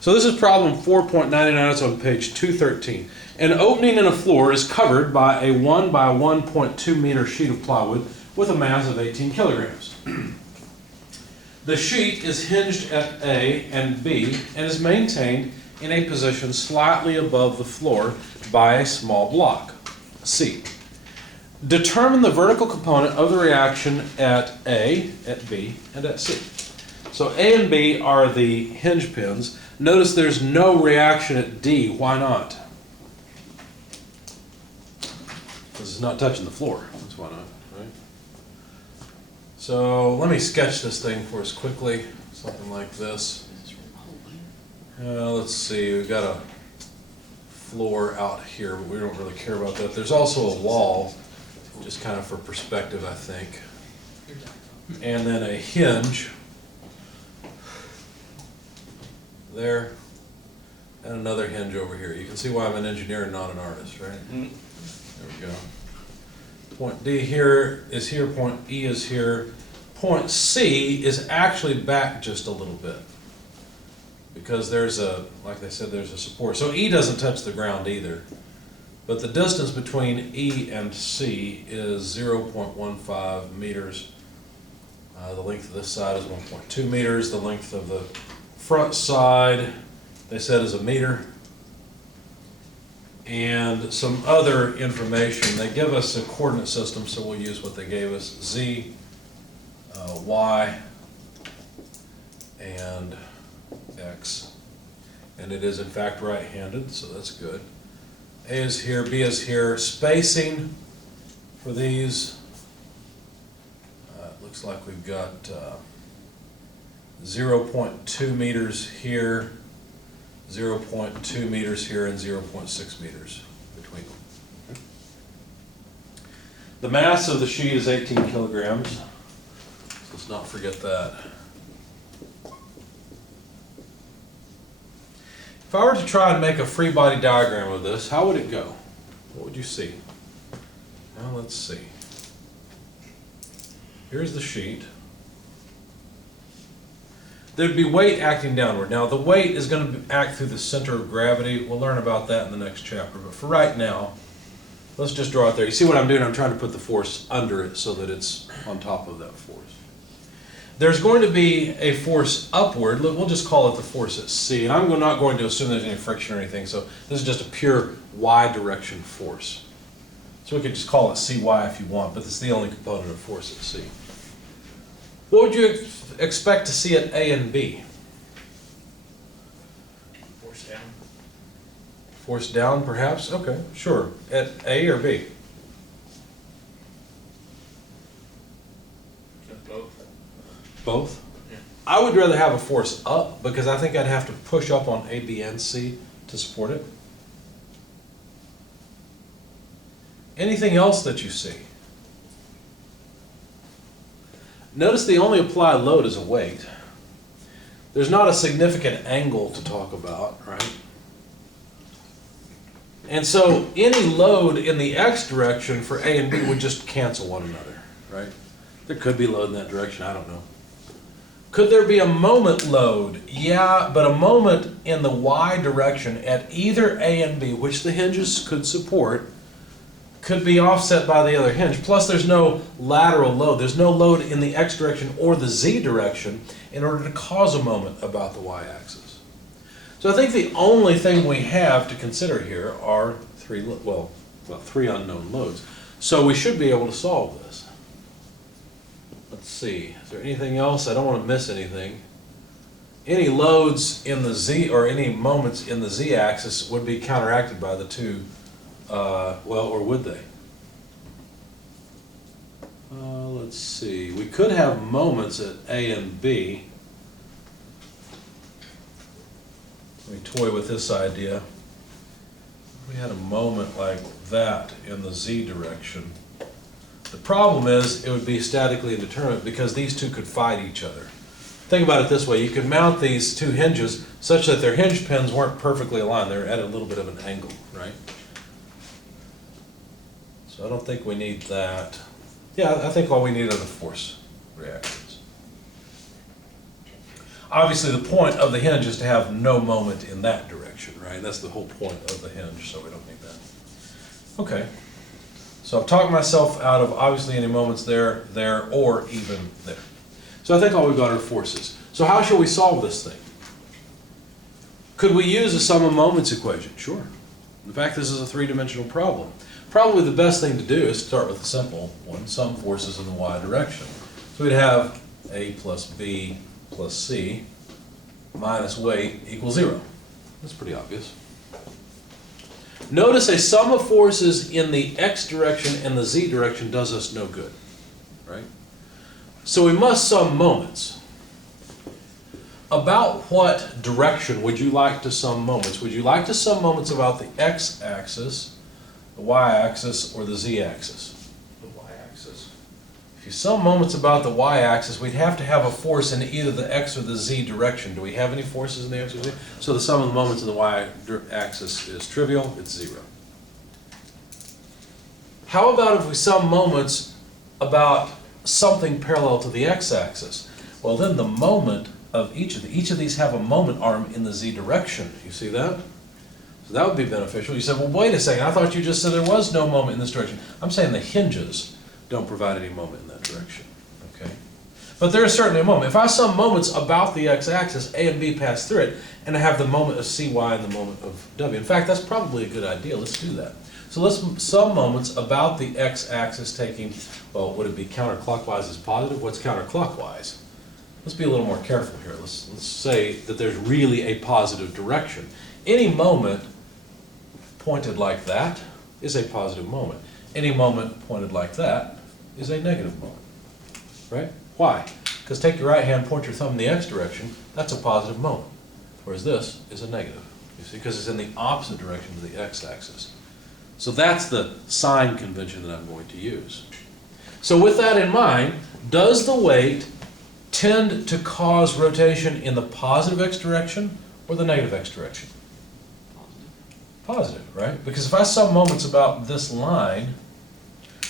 So this is problem 4.99. It's on page 213. An opening in a floor is covered by a 1 by 1.2 meter sheet of plywood with a mass of 18 kilograms. The sheet is hinged at A and B and is maintained in a position slightly above the floor by a small block, C. Determine the vertical component of the reaction at A, at B, and at C. So A and B are the hinge pins. Notice there's no reaction at D. Why not? Because it's not touching the floor. That's why not, right? So let me sketch this thing for us quickly. Something like this. Let's see, we've got a floor out here, but we don't really care about that. There's also a wall, just kind of for perspective, I think. And then a hinge there, and another hinge over here. You can see why I'm an engineer and not an artist, right? There we go. Point D here, point E is here. Point C is actually back just a little bit because there's a, like I said, there's a support. So E doesn't touch the ground either. But the distance between E and C is 0.15 meters. The length of this side is 1.2 meters. The length of the front side, they said, is a meter. And some other information. They give us a coordinate system, so we'll use what they gave us. Z, Y, and X. And it is in fact right-handed, so that's good. A is here, B is here. Spacing for these, it looks like we've got 0.2 meters here, 0.2 meters here, and 0.6 meters between them. The mass of the sheet is 18 kilograms. So let's not forget that. If I were to try and make a free body diagram of this, how would it go? What would you see? Now let's see. Here's the sheet. There'd be weight acting downward. Now the weight is going to act through the center of gravity. We'll learn about that in the next chapter. But for right now, let's just draw it there. You see what I'm doing? I'm trying to put the force under it so that it's on top of that force. There's going to be a force upward. We'll just call it the force at C. And I'm not going to assume there's any friction or anything. So this is just a pure Y direction force. So we could just call it CY if you want, but this is the only component of force at C. What would you expect to see at A and B? Force down. Force down, perhaps? Okay, sure. At A or B? Both. Both? Yeah. I would rather have a force up because I think I'd have to push up on A, B, and C to support it. Anything else that you see? Notice the only applied load is a weight. There's not a significant angle to talk about, right? And so any load in the X direction for A and B would just cancel one another, right? There could be load in that direction, I don't know. Could there be a moment load? Yeah, but a moment in the Y direction at either A and B, which the hinges could support, could be offset by the other hinge. Plus there's no lateral load. There's no load in the X direction or the Z direction in order to cause a moment about the Y axis. So I think the only thing we have to consider here are three unknown loads. So we should be able to solve this. Let's see, is there anything else? I don't want to miss anything. Any loads in the Z, or any moments in the Z axis would be counteracted by the two, or would they? Let's see, we could have moments at A and B. Let me toy with this idea. We had a moment like that in the Z direction. The problem is it would be statically indeterminate because these two could fight each other. Think about it this way. You could mount these two hinges such that their hinge pins weren't perfectly aligned. They're at a little bit of an angle, right? So I don't think we need that. Yeah, I think all we need are the force reactions. Obviously, the point of the hinge is to have no moment in that direction, right? That's the whole point of the hinge, so we don't need that. Okay. So I've talked myself out of obviously any moments there, or even there. So I think all we've got are forces. So how shall we solve this thing? Could we use a sum of moments equation? Sure. In fact, this is a three-dimensional problem. Probably the best thing to do is start with a simple one, sum forces in the y direction. So we'd have A plus B plus C minus weight equals 0. That's pretty obvious. Notice a sum of forces in the x direction and the z direction does us no good, right? So we must sum moments. About what direction would you like to sum moments? Would you like to sum moments about the x-axis, the y-axis, or the z-axis? The y-axis. If you sum moments about the y-axis, we'd have to have a force in either the x or the z direction. Do we have any forces in the x or z? So the sum of the moments in the y-axis is trivial, it's 0. How about if we sum moments about something parallel to the x-axis? Well, then the moment of each of these have a moment arm in the z direction. You see that? So that would be beneficial. You said, well, wait a second, I thought you just said there was no moment in this direction. I'm saying the hinges don't provide any moment in that direction, okay? But there is certainly a moment. If I sum moments about the x-axis, A and B pass through it, and I have the moment of cy and the moment of w. In fact, that's probably a good idea. Let's do that. So let's sum moments about the x-axis taking, well, would it be counterclockwise is positive? What's counterclockwise? Let's be a little more careful here. Let's say that there's really a positive direction. Any moment pointed like that is a positive moment. Any moment pointed like that is a negative moment, right? Why? Because take your right hand, point your thumb in the x direction, that's a positive moment, whereas this is a negative, you see, because it's in the opposite direction to the x-axis. So that's the sign convention that I'm going to use. So with that in mind, does the weight tend to cause rotation in the positive x direction or the negative x direction? Positive, right? Because if I sum moments about this line,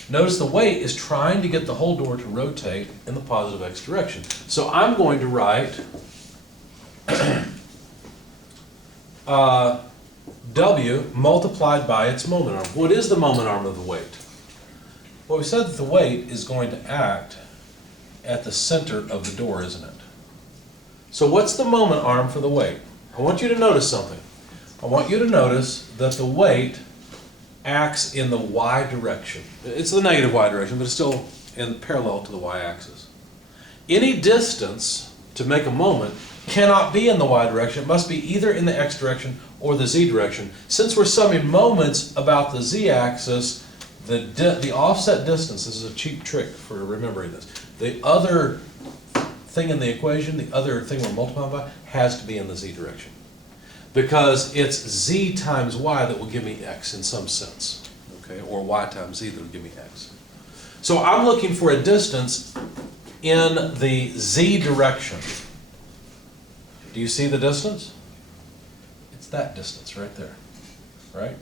notice the weight is trying to get the whole door to rotate in the positive x direction. So I'm going to write W multiplied by its moment arm. What is the moment arm of the weight? Well, we said that the weight is going to act at the center of the door, isn't it? So what's the moment arm for the weight? I want you to notice something. I want you to notice that the weight acts in the y direction. It's the negative y direction, but it's still in parallel to the y-axis. Any distance to make a moment cannot be in the y direction. It must be either in the x direction or the z direction. Since we're summing moments about the z-axis, the offset distance, this is a cheap trick for remembering this, the other thing in the equation, the other thing we're multiplying by, has to be in the z direction. Because it's z times y that will give me x in some sense, okay, or y times z that will give me x. So I'm looking for a distance in the z direction. Do you see the distance? It's that distance right there, right?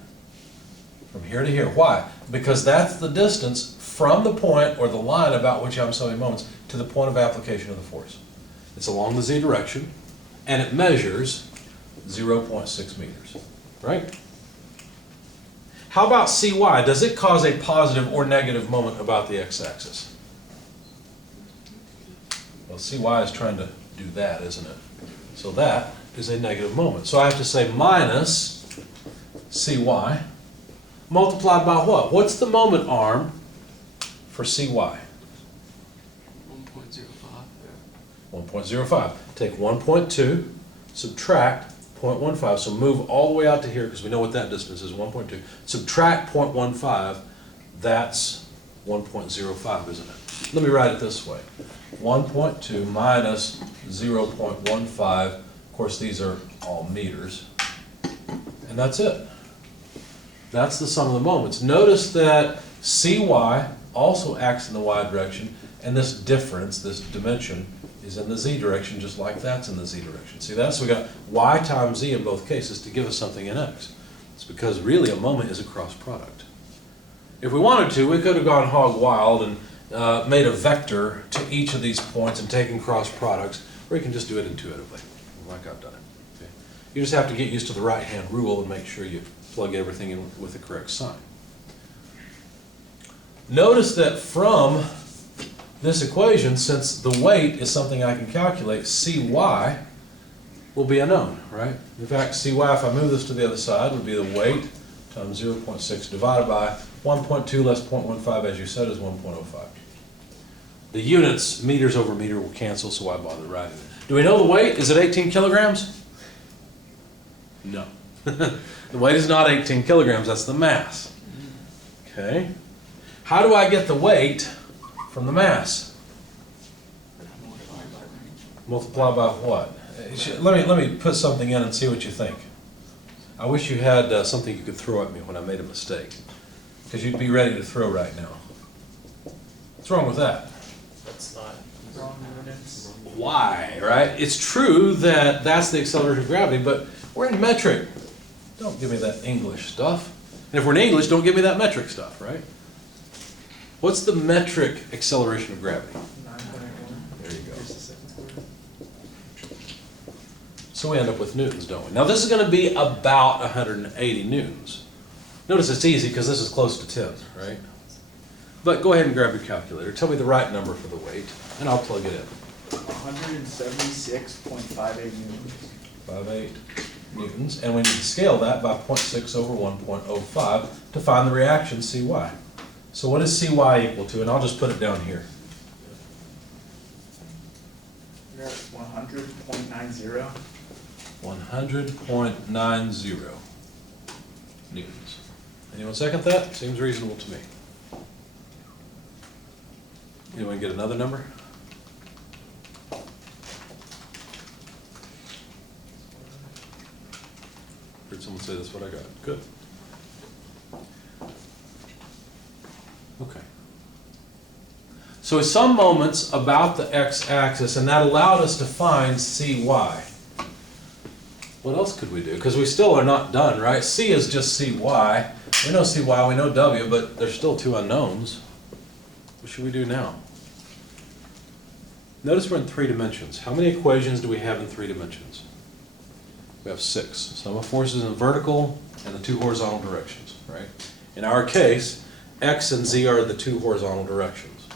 From here to here. Why? Because that's the distance from the point or the line about which I'm summing moments to the point of application of the force. It's along the z direction, and it measures 0.6 meters, right? How about cy? Does it cause a positive or negative moment about the x-axis? Well, cy is trying to do that, isn't it? So that is a negative moment. So I have to say minus cy multiplied by what? What's the moment arm for cy? 1.05. 1.05. Take 1.2, subtract 0.15, so move all the way out to here because we know what that distance is, 1.2. Subtract 0.15, that's 1.05, isn't it? Let me write it this way. 1.2 minus 0.15, of course these are all meters, and that's it. That's the sum of the moments. Notice that cy also acts in the y direction, and this difference, this dimension, is in the z direction, just like that's in the z direction. See that? So we got y times z in both cases to give us something in x. It's because really a moment is a cross product. If we wanted to, we could have gone hog wild and made a vector to each of these points and taken cross products. or you can just do it intuitively, like I've done it. Okay? You just have to get used to the right-hand rule and make sure you plug everything in with the correct sign. Notice that from this equation, since the weight is something I can calculate, Cy will be a known, right? In fact, Cy, if I move this to the other side, would be the weight times 0.6 divided by 1.2 less 0.15, as you said, is 1.05. The units, meters over meter, will cancel, so why bother writing it? Do we know the weight? Is it 18 kilograms? No. The weight is not 18 kilograms, that's the mass. Okay. How do I get the weight from the mass? Multiply by what? Let me put something in and see what you think. I wish you had something you could throw at me when I made a mistake, because you'd be ready to throw right now. What's wrong with that? That's not wrong units. Why, right? It's true that that's the acceleration of gravity, but we're in metric. Don't give me that English stuff. And if we're in English, don't give me that metric stuff, right? What's the metric acceleration of gravity? 9.1. There you go. Here's the second square. So we end up with newtons, don't we? Now this is going to be about 180 newtons. Notice it's easy because this is close to 10, right? But go ahead and grab your calculator. Tell me the right number for the weight, and I'll plug it in. 176.58 newtons. 58 newtons, and we need to scale that by 0.6 over 1.05 to find the reaction Cy. So what is Cy equal to? And I'll just put it down here. You're at 100.90. 100.90 newtons. Anyone second that? Seems reasonable to me. Anyone get another number? Heard someone say that's what I got. Good. Okay. So at some moments about the x-axis, and that allowed us to find Cy. What else could we do? Because we still are not done, right? C is just Cy. We know Cy, we know W, but there's still two unknowns. What should we do now? Notice we're in 3 dimensions. How many equations do we have in 3 dimensions? We have 6. Sum of forces in vertical and the 2 horizontal directions, right? In our case, x and z are the 2 horizontal directions.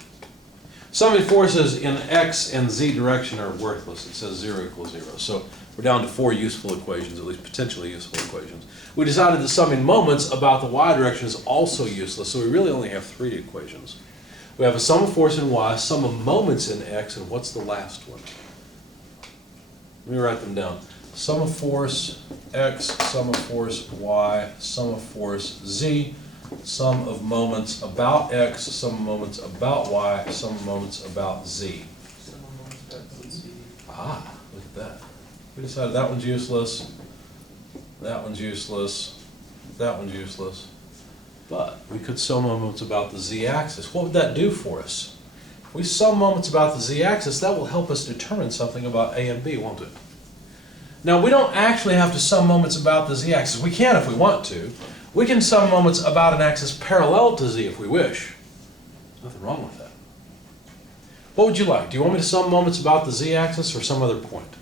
Summing forces in x and z direction are worthless. It says 0 equals 0. So we're down to 4 useful equations, at least potentially useful equations. We decided that summing moments about the y direction is also useless, so we really only have 3 equations. We have a sum of force in y, sum of moments in x, and what's the last one? Let me write them down. Sum of force x, sum of force y, sum of force z, sum of moments about x, sum of moments about y, sum of moments about z. Ah, look at that. We decided that one's useless, that one's useless, that one's useless. But we could sum moments about the z-axis. What would that do for us? If we sum moments about the z-axis, that will help us determine something about A and B, won't it? Now, we don't actually have to sum moments about the z-axis. We can if we want to. We can sum moments about an axis parallel to z if we wish. Nothing wrong with that. What would you like? Do you want me to sum moments about the z-axis or some other point?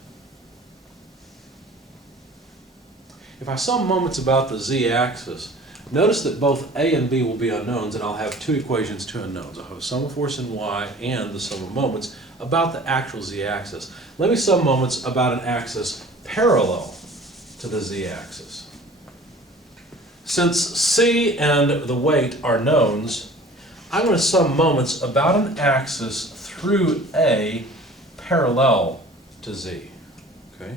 If I sum moments about the z-axis, notice that both A and B will be unknowns, and I'll have 2 equations, 2 unknowns. I'll have a sum of force in y and the sum of moments about the actual z-axis. Let me sum moments about an axis parallel to the z-axis. Since C and the weight are knowns, I'm going to sum moments about an axis through A parallel to Z. Okay?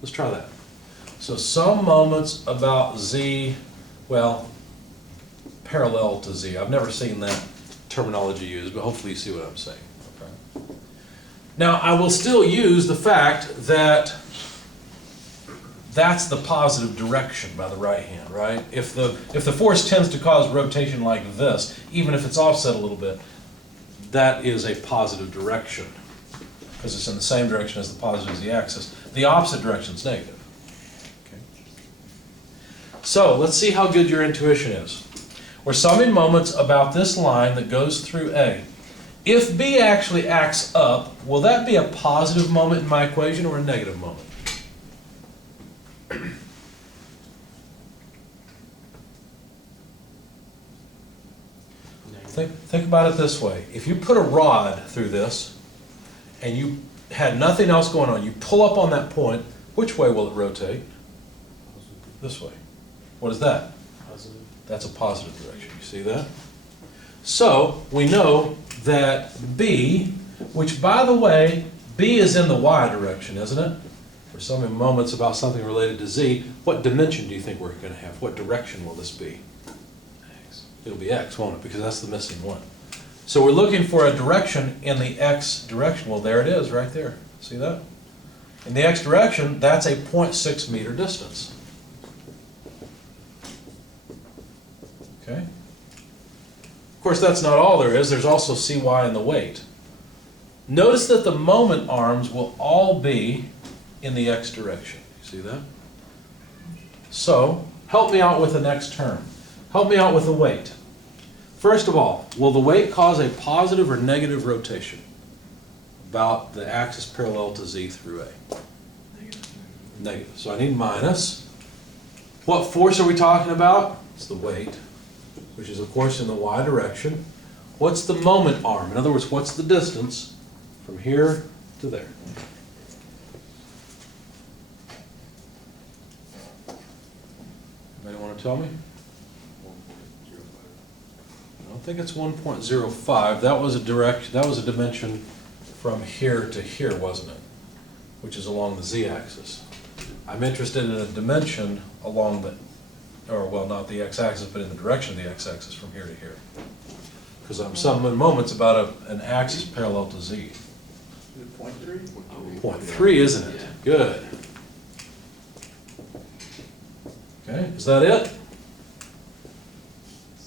Let's try that. So sum moments about Z, well, parallel to Z. I've never seen that terminology used, but hopefully you see what I'm saying. Okay? Now, I will still use the fact that that's the positive direction by the right hand, right? If the force tends to cause rotation like this, even if it's offset a little bit, that is a positive direction because it's in the same direction as the positive z-axis. The opposite direction is negative. Okay. So let's see how good your intuition is. We're summing moments about this line that goes through A. If B actually acts up, will that be a positive moment in my equation or a negative moment? Think about it this way. If you put a rod through this and you had nothing else going on, you pull up on that point, which way will it rotate? This way. What is that? Positive. That's a positive direction. You see that? So we know that B, which by the way, B is in the y direction, isn't it? For some moments about something related to z, what dimension do you think we're going to have? What direction will this be? It'll be x, won't it? Because that's the missing one. So we're looking for a direction in the x direction. Well, there it is, right there. See that? In the x direction, that's a 0.6 meter distance. Okay? Of course, that's not all there is. There's also cy in the weight. Notice that the moment arms will all be in the x direction. You see that? So, help me out with the next term. Help me out with the weight. First of all, will the weight cause a positive or negative rotation about the axis parallel to z through a? Negative. So I need minus. What force are we talking about? It's the weight, which is of course in the y direction. What's the moment arm? In other words, what's the distance from here to there? Anybody want to tell me? I don't think it's 1.05. That was a dimension from here to here, wasn't it? Which is along the z-axis. I'm interested in a dimension along the, or well, not the x-axis, but in the direction of the x-axis from here to here. Because I'm some moments about an axis parallel to z. 0.3? 0.3, isn't it? Good. Okay, is that it?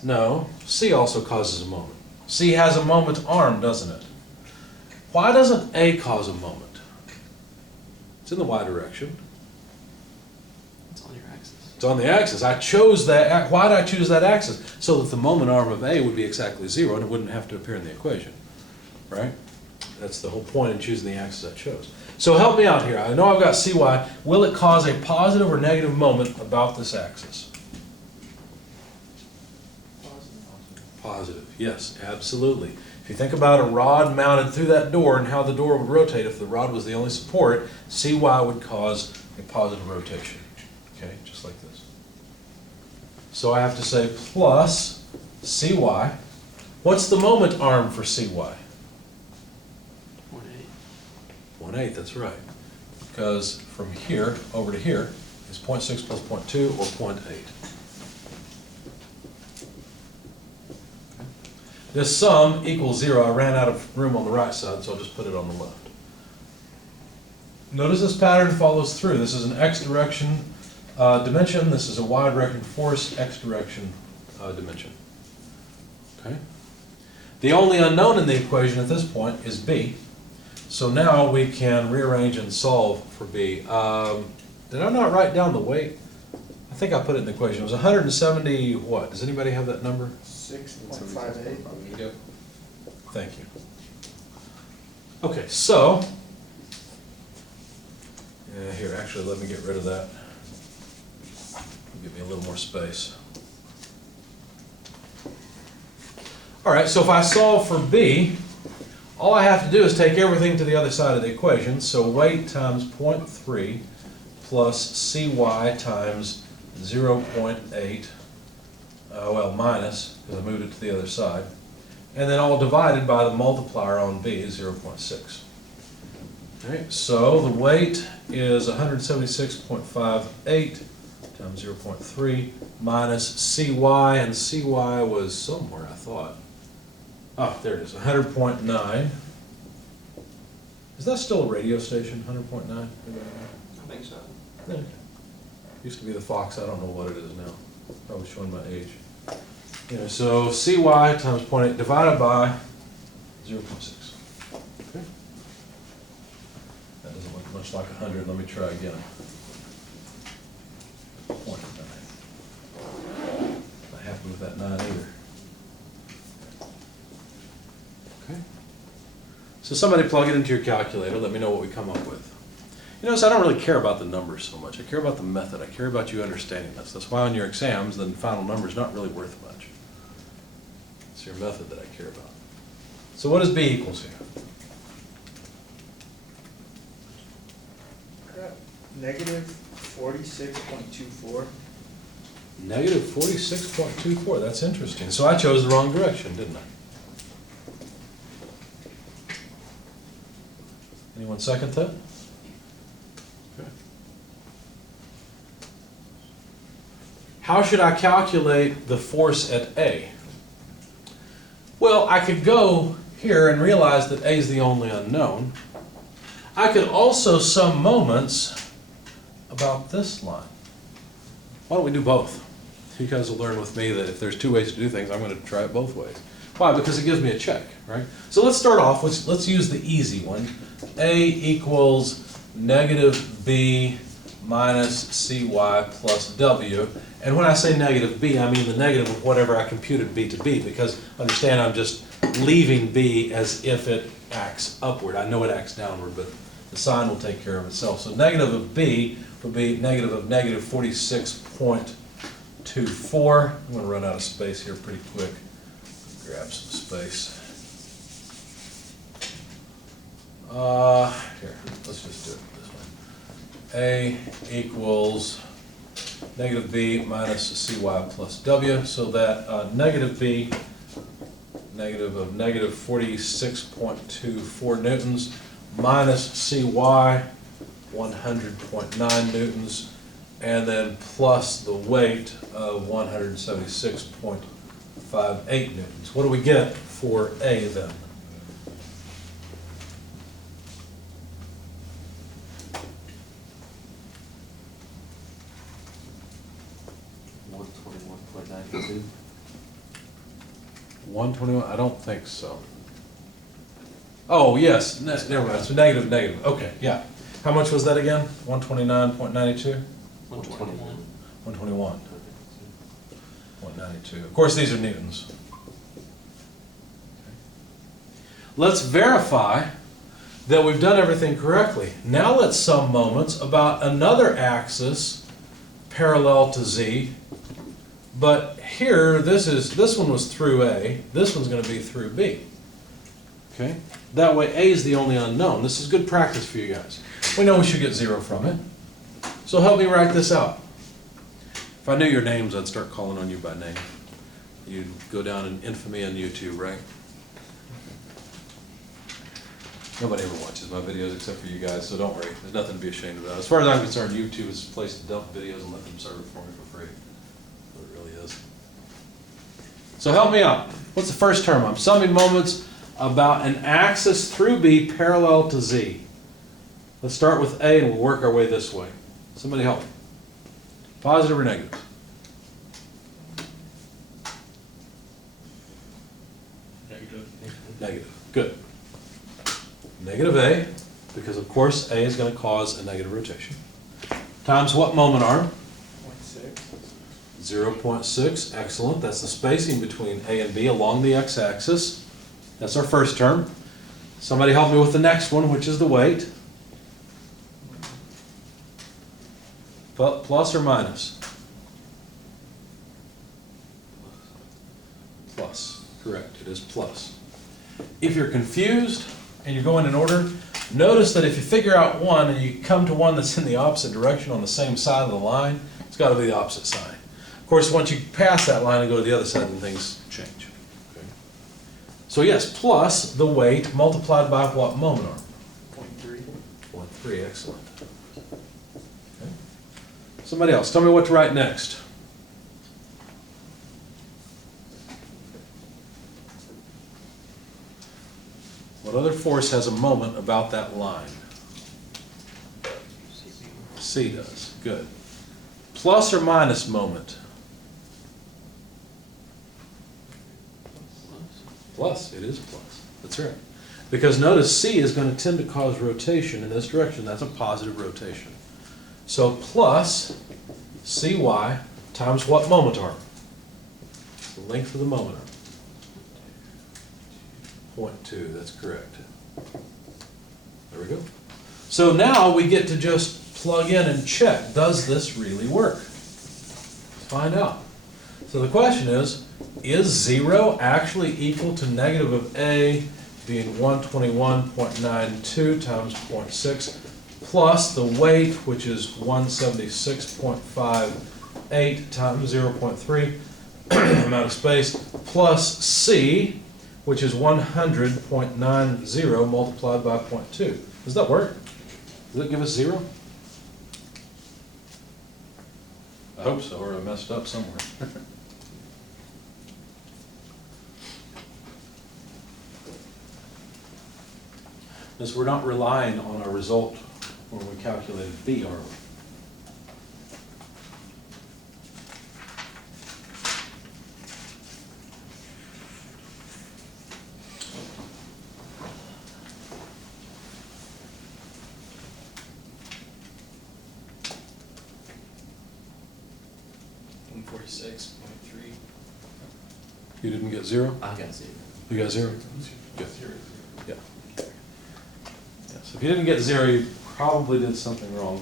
No, C also causes a moment. C has a moment arm, doesn't it? Why doesn't A cause a moment? It's in the y direction. It's on your axis. It's on the axis. I chose that. Why did I choose that axis? So that the moment arm of A would be exactly 0 and it wouldn't have to appear in the equation. Right? That's the whole point in choosing the axis I chose. So help me out here. I know I've got CY. Will it cause a positive or negative moment about this axis? Positive, yes, absolutely. If you think about a rod mounted through that door and how the door would rotate, if the rod was the only support, CY would cause a positive rotation. Okay, just like this. So I have to say plus CY. What's the moment arm for CY? 1.8. 1/8, that's right. Because from here over to here is 0.6 plus 0.2 or 0.8. This sum equals 0. I ran out of room on the right side, so I'll just put it on the left. Notice this pattern follows through. This is an x direction dimension. This is a y direction force, x direction dimension. Okay. The only unknown in the equation at this point is b. So now we can rearrange and solve for b. Did I not write down the weight? I think I put it in the equation. It was 170 what? Does anybody have that number? 6.58. Yep. Thank you. Okay, so, here, actually, let me get rid of that. Give me a little more space. All right, so if I solve for B, all I have to do is take everything to the other side of the equation. So weight times 0.3 plus CY times 0.8, well, minus, because I moved it to the other side. And then all divided by the multiplier on B is 0.6. Okay, so the weight is 176.58 times 0.3 minus CY, and CY was somewhere, I thought. Oh, there it is, 100.9. Is that still a radio station, 100.9? I think so. Okay. Used to be the Fox, I don't know what it is now. Probably showing my age. Yeah, so CY times 0.8 divided by 0.6. Okay. That doesn't look much like 100. Let me try again. 0.9. Not happy with that 9 either. Okay. So somebody plug it into your calculator, let me know what we come up with. You notice I don't really care about the numbers so much. I care about the method. I care about you understanding this. That's why on your exams, the final number is not really worth much. It's your method that I care about. So what does B equals here? Negative 46.24. Negative 46.24. That's interesting. So I chose the wrong direction, didn't I? Anyone second that? Okay. How should I calculate the force at A? Well, I could go here and realize that A is the only unknown. I could also sum moments about this line. Why don't we do both? You guys will learn with me that if there's two ways to do things, I'm going to try it both ways. Why? Because it gives me a check, right? So let's start off with, let's use the easy one. A equals negative B minus CY plus W. And when I say negative B, I mean the negative of whatever I computed B to be, because understand I'm just leaving B as if it acts upward. I know it acts downward, but the sign will take care of itself. So negative of B would be negative of negative 46.24. I'm going to run out of space here pretty quick. Grab some space. Here, let's just do it this way. A equals negative B minus CY plus W, so that negative B, negative of negative 46.24 newtons, minus CY, 100.9 newtons, and then plus the weight of 176.58 newtons. What do we get for A then? $121.92. 121, I don't think so. Oh, yes, never mind, so negative, negative, okay, yeah. How much was that again? 129.92? 121. 121. 192. Of course, these are newtons. Let's verify that we've done everything correctly. Now let's sum moments about another axis parallel to Z. But here, this one was through A. This one's going to be through B. Okay? That way, A is the only unknown. This is good practice for you guys. We know we should get 0 from it. So help me write this out. If I knew your names, I'd start calling on you by name. You'd go down in infamy on YouTube, right? Nobody ever watches my videos except for you guys, so don't worry. There's nothing to be ashamed about. As far as I'm concerned, YouTube is a place to dump videos and let them serve it for me for free. What it really is. So help me out. What's the first term? I'm summing moments about an axis through B parallel to Z. Let's start with A and we'll work our way this way. Somebody help. Positive or negative? Negative. Negative. Good. Negative A, because of course A is going to cause a negative rotation. Times what moment arm? 0.6. 0.6. Excellent. That's the spacing between A and B along the x-axis. That's our first term. Somebody help me with the next one, which is the weight. Plus or minus? Plus. Correct. It is plus. If you're confused and you're going in order, notice that if you figure out one and you come to one that's in the opposite direction on the same side of the line, it's got to be the opposite sign. Of course, once you pass that line and go to the other side, then things change. Okay. So yes, plus the weight multiplied by what moment arm? 0.3. 0.3, excellent. Okay. Somebody else, tell me what to write next. What other force has a moment about that line? C does. Good. Plus or minus moment? Plus. It is plus. That's right. Because notice C is going to tend to cause rotation in this direction. That's a positive rotation. So plus CY times what moment arm? The length of the moment arm. 0.2, that's correct. There we go. So now we get to just plug in and check, does this really work? Let's find out. So the question is 0 actually equal to negative of A being 121.92 times 0.6 plus the weight, which is 176.58 times 0.3, amount of space, plus C, which is 100.90 multiplied by 0.2. Does that work? Does it give us 0? I hope so, or I messed up somewhere. Because we're not relying on our result when we calculated B, are we? One 46.3. You didn't get 0? I got 0. You got 0? Good. Yeah. Yeah, so if you didn't get 0, you probably did something wrong.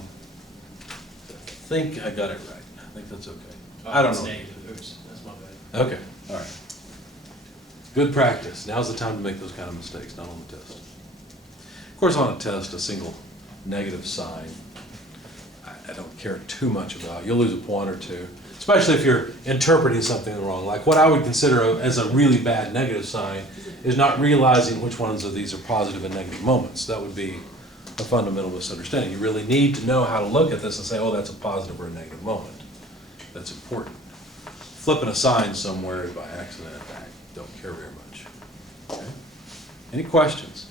I think I got it right. I think that's okay. I don't It's know. negative, oops, that's my bad. Okay, all right. Good practice. Now's the time to make those kind of mistakes, not on the test. Of course, on a test, a single negative sign, I don't care too much about. You'll lose a point or two, especially if you're interpreting something wrong. Like what I would consider as a really bad negative sign is not realizing which ones of these are positive and negative moments. That would be a fundamental misunderstanding. You really need to know how to look at this and say, oh, that's a positive or a negative moment. That's important. Flipping a sign somewhere by accident, I don't care very much. Okay? Any questions?